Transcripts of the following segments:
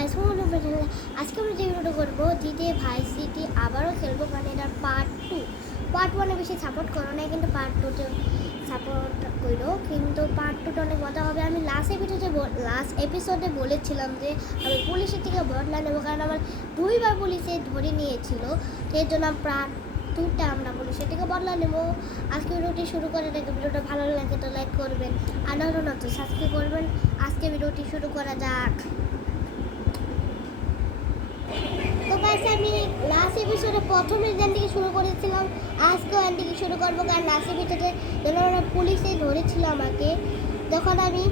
Guys আজকে আমরা যে ভিডিওটা করবো জিটিএ ভাইস সিটি আবারও খেলবো, কারণ এটার পার্ট ওয়ানে বেশি সাপোর্ট করো না, কিন্তু পার্ট টুতে সাপোর্ট করো, কিন্তু পার্ট টুটা অনেক মজা হবে। আমি লাস্ট এপিসোডে বলেছিলাম যে আমি পুলিশের থেকে বদলা নেবো, কারণ আমার 2বার পুলিশে ধরে নিয়েছিল, এর জন্য পার্ট টুটা আমরা পুলিশের থেকে বদলা নেবো। আজকে ভিডিওটি শুরু করে রেখে ভিডিওটা ভালো লাগে তো লাইক করবেন, আর না তো সাবস্ক্রাইব করবেন। আজকে ভিডিওটি শুরু করা যাক। তো গাইস আমি লাস্ট এপিসোডে প্রথমে যেখান থেকে শুরু করেছিলাম আজকেও এখান থেকে শুরু করবো, কারণ লাস্ট এপিসোডে যখন ওরা পুলিশে ধরেছিল আমাকে, তখন আমি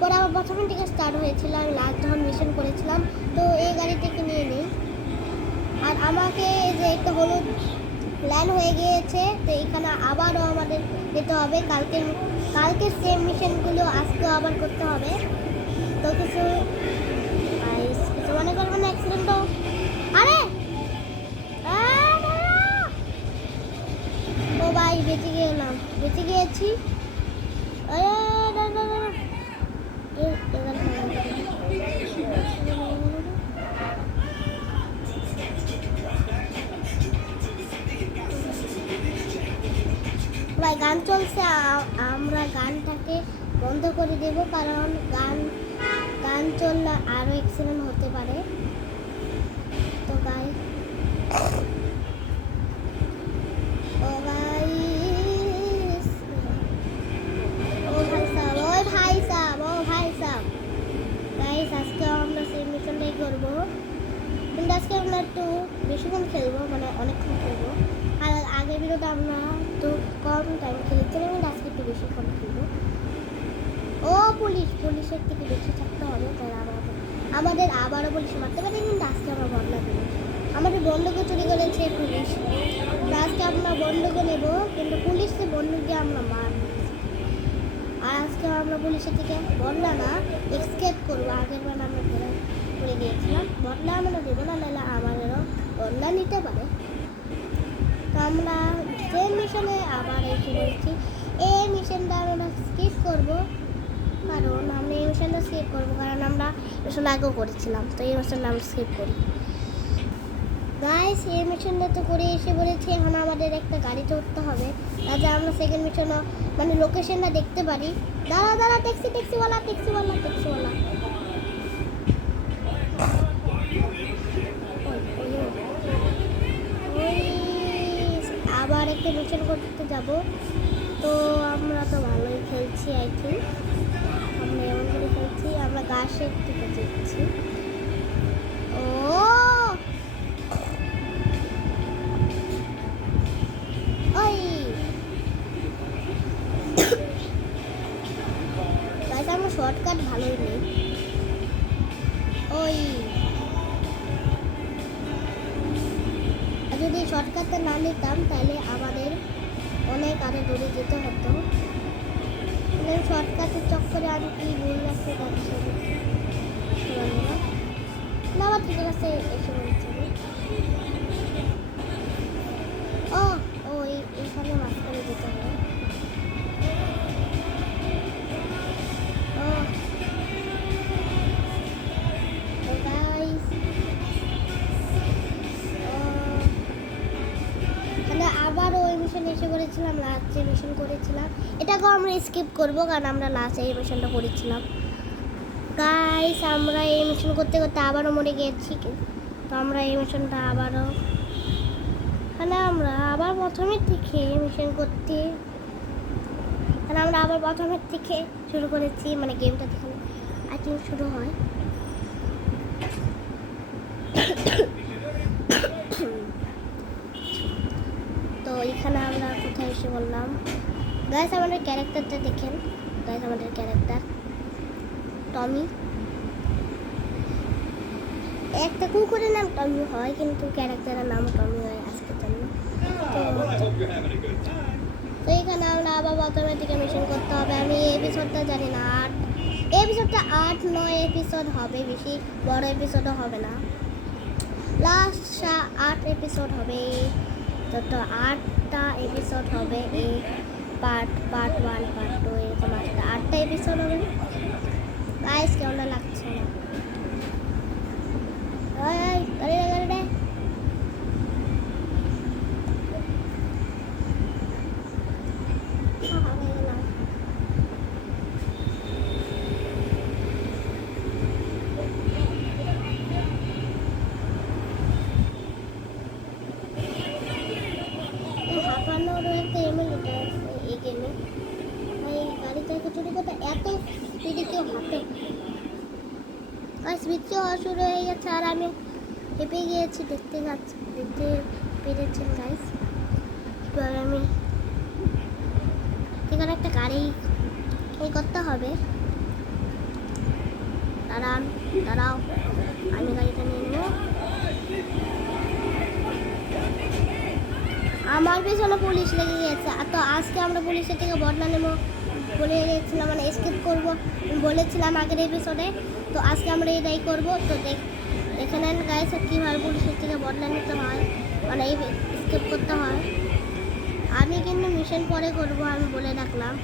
পরে আমার প্রথম থেকে স্টার্ট হয়েছিল, আমি লাস্ট যখন মিশন করেছিলাম। তো এই গাড়িটাকে নিয়ে নিই, আর আমাকে যে একটা হলুদ লাইন হয়ে গিয়েছে, তো এখানে আবারও আমাদের যেতে হবে। কালকে সেম মিশনগুলো আজকেও আবার করতে হবে। তো কিছু মনে করবেন না, অ্যাক্সিডেন্ট তো আরে ও ভাই বেঁচে গিয়েছি। ভাই গান চলছে, আমরা গানটাকে বন্ধ করে দেব, কারণ গান চললে আরো অ্যাক্সিডেন্ট হতে পারে। তো গাই ও ভাই সাহেব গাইস, আজকে আমরা সেই মিশনটাই করবো, কিন্তু আজকে আমরা একটু বেশিক্ষণ খেলবো, মানে অনেকক্ষণ খেলবো। আর আগের ভিডিওটা আমরা একটু কম টাইম খেলেছিলাম, কিন্তু আজকে একটু বেশিক্ষণ খেলবো। ও পুলিশের থেকে বেশি থাকতে হবে, তাই আমাদের আবারও পুলিশ মারতে পারে, কিন্তু আজকে আমরা বদলা দেবো। আমাদের বন্দুকে চুরি করেছে পুলিশ, আজকে আমরা বন্দুকে নেবো, কিন্তু পুলিশকে বন্দুক দিয়ে আমরা মারব। আর আজকে আমরা পুলিশের থেকে বদলা না এক্সকেপ করবো। আগের বার আমরা করে দিয়েছিলাম, বদলা আমরা দেবো না, নাহলে আমাদেরও বদলা নিতে পারে। তো আমরা সেম মিশনে আবার এসে বলছি, এই মিশনটা আমরা স্কিপ করবো, কারণ আমরা এই মিশনটা স্কিপ করবো, কারণ আমরা মিশন আগেও করেছিলাম, তো এই মিশনটা আমরা স্কিপ করি। গাইস এই মিশনটা তো করে এসে বলেছি, এখন আমাদের একটা গাড়িতে উঠতে হবে, যাতে আমরা সেকেন্ড মিশনও মানে লোকেশনটা দেখতে পারি। দাঁড়া ট্যাক্সিওয়ালা আবার একটা মিশন করতে যাব। তো আমরা তো ভালোই খেলছি, আই থিঙ্ক আমরা এমন করে খেলছি, আমরা গাছের থেকে যাচ্ছি। আমার শর্টকাট ভালোই নেই, যদি শর্টকাটটা না নিতাম তাহলে আমাদের অনেক আরো দূরে যেতে হতো। শর্টকাটের চক্করে আমি কি ভুল রাখতে পারছি না, আবার ঠিক আছে এসে বলছি এখানে মাঝখানে যেতে হবে। আবারও ওই মিশন এসে করেছিলাম, লাস্ট যে মিশন করেছিলাম এটাকেও আমরা স্কিপ করবো, কারণ আমরা লাস্ট এই মিশনটা করেছিলাম। গাইস আমরা এই মিশন করতে করতে আবারও মরে গিয়েছি, তো আমরা এই মিশনটা আবারও আমরা আবার প্রথমের থেকে মিশন করতে, আমরা আবার প্রথমের থেকে শুরু করেছি, মানে গেমটা থেকে আই থিঙ্ক শুরু হয়। তো এখানে আমরা কোথায় এসে বললাম, গাইস আমাদের ক্যারেক্টারটা দেখেন। গাইস আমাদের ক্যারেক্টার টমি, একটা কুকুরের নাম টমি হয়, কিন্তু ক্যারেক্টারের নাম টমি হয় আজকের জন্য। তো এখানে আমরা আবার প্রথমের থেকে মিশন করতে হবে। আমি এই এপিসোডটা জানি না, এপিসোডটা 8-9 এপিসোড হবে, বেশি বড় এপিসোডও হবে না, লাস্ট 8 এপিসোড হবে। তো 8টা এপিসোড হবে, এই পার্ট 1 পার্ট 2 এরকম 8টা এপিসোড হবে। গাইস কেমন লাগছে না? গাইস বৃষ্টি হওয়া শুরু হয়ে গেছে আর আমি হেঁপে গিয়েছি, দেখতে পেরেছেন গাইস। এবার আমি এখানে একটা গাড়ি করতে হবে। দাঁড়াও আমি গাড়িটা নিয়ে নেব। আমার পেছনে পুলিশ লেগে গেছে। তো আজকে আমরা পুলিশের থেকে বদলা নেবো বলে গেছিলাম, মানে স্কিপ করবো বলেছিলাম আগের এপিসোডে। তো আজকে আমরা এটাই করবো। তো দেখে নেন গাইস কীভাবে পুলিশের থেকে বদলা নিতে হয়, মানে এই স্কিপ করতে হয়। আমি কিন্তু মিশন পরে করবো, আমি বলে রাখলাম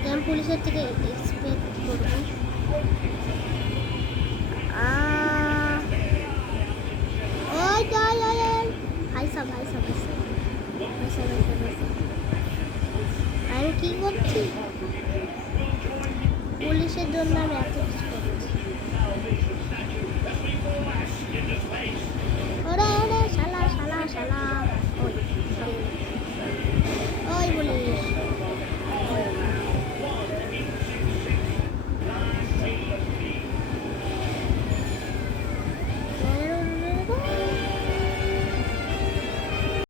যে আমি পুলিশের থেকে এক্সপেক্ট করবো। আমি কি করছি? পুলিশের জন্য আমি এত কিছু করছি। ওরে শালা শালা শালা